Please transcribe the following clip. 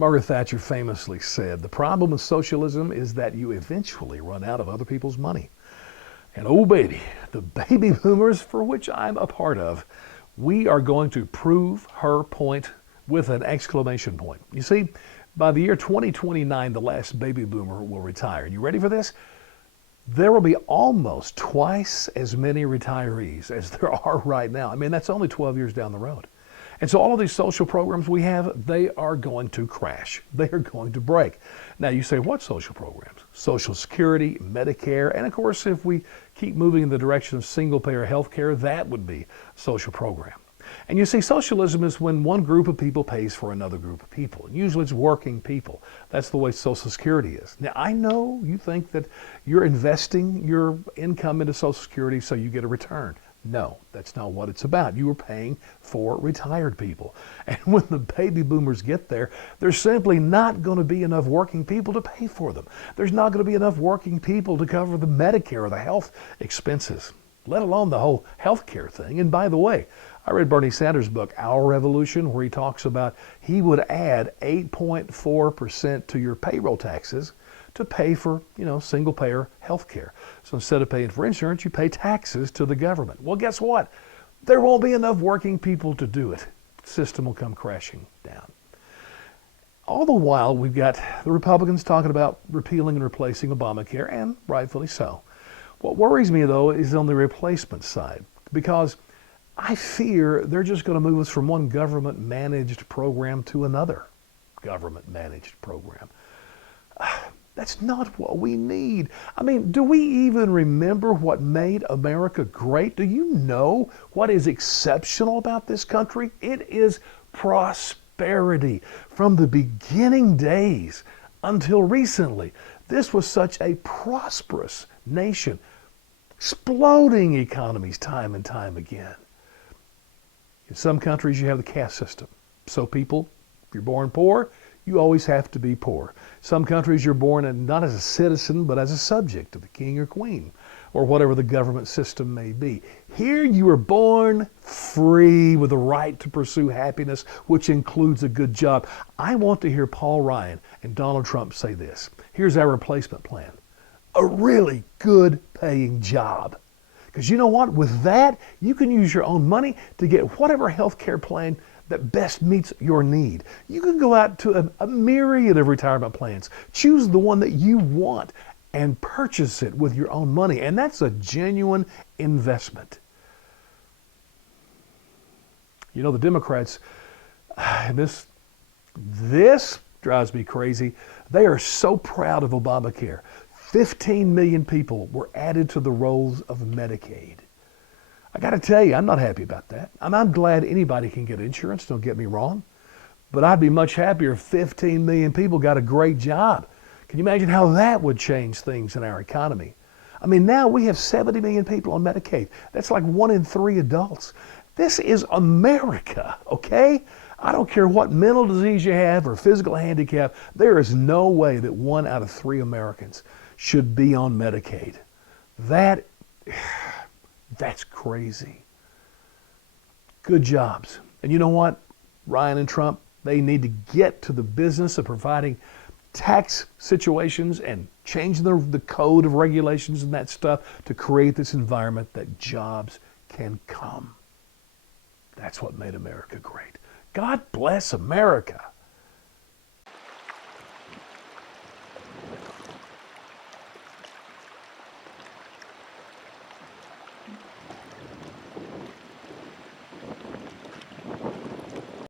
Margaret Thatcher famously said, the problem with socialism is that you eventually run out of other people's money. And oh baby, the baby boomers, for which I'm a part of, we are going to prove her point with an exclamation point. You see, by the year 2029, the last baby boomer will retire. And you ready for this? There will be almost twice as many retirees as there are right now. I mean, that's only 12 years down the road. And so all of these social programs we have, they are going to crash. They are going to break. Now you say, what social programs? Social Security, Medicare, and of course, if we keep moving in the direction of single-payer health care, that would be a social program. And you see, socialism is when one group of people pays for another group of people. Usually it's working people. That's the way Social Security is. Now, I know you think that you're investing your income into Social Security so you get a return. No, that's not what it's about. You are paying for retired people. And when the baby boomers get there, there's simply not going to be enough working people to pay for them. There's not going to be enough working people to cover the Medicare or the health expenses, let alone the whole health care thing. And by the way, I read Bernie Sanders' book, Our Revolution, where he talks about he would add 8.4% to your payroll taxes to pay for, single-payer health care. So instead of paying for insurance, you pay taxes to the government. Well, guess what? There won't be enough working people to do it. The system will come crashing down. All the while, we've got the Republicans talking about repealing and replacing Obamacare, and rightfully so. What worries me, though, is on the replacement side, because I fear they're just going to move us from one government-managed program to another government-managed program. That's not what we need. I mean, do we even remember what made America great? Do you know what is exceptional about this country? It is prosperity. From the beginning days until recently, this was such a prosperous nation. Exploding economies time and time again. In some countries, you have the caste system. So people, if you're born poor, you always have to be poor. Some countries you're born not as a citizen, but as a subject of the king or queen, or whatever the government system may be. Here you are born free with the right to pursue happiness, which includes a good job. I want to hear Paul Ryan and Donald Trump say this. Here's our replacement plan. A really good paying job. Because you know what? With that, you can use your own money to get whatever health care plan that best meets your need. You can go out to a myriad of retirement plans. Choose the one that you want and purchase it with your own money. And that's a genuine investment. You know, the Democrats, and this drives me crazy. They are so proud of Obamacare. 15 million people were added to the rolls of Medicaid. I got to tell you, I'm not happy about that. I'm glad anybody can get insurance, don't get me wrong. But I'd be much happier if 15 million people got a great job. Can you imagine how that would change things in our economy? I mean, now we have 70 million people on Medicaid. That's like 1 in 3 adults. This is America, okay? I don't care what mental disease you have or physical handicap. There is no way that 1 out of 3 Americans should be on Medicaid. That's crazy. Good jobs. And you know what? Ryan and Trump, they need to get to the business of providing tax situations and changing the code of regulations and that stuff to create this environment that jobs can come. That's what made America great. God bless America.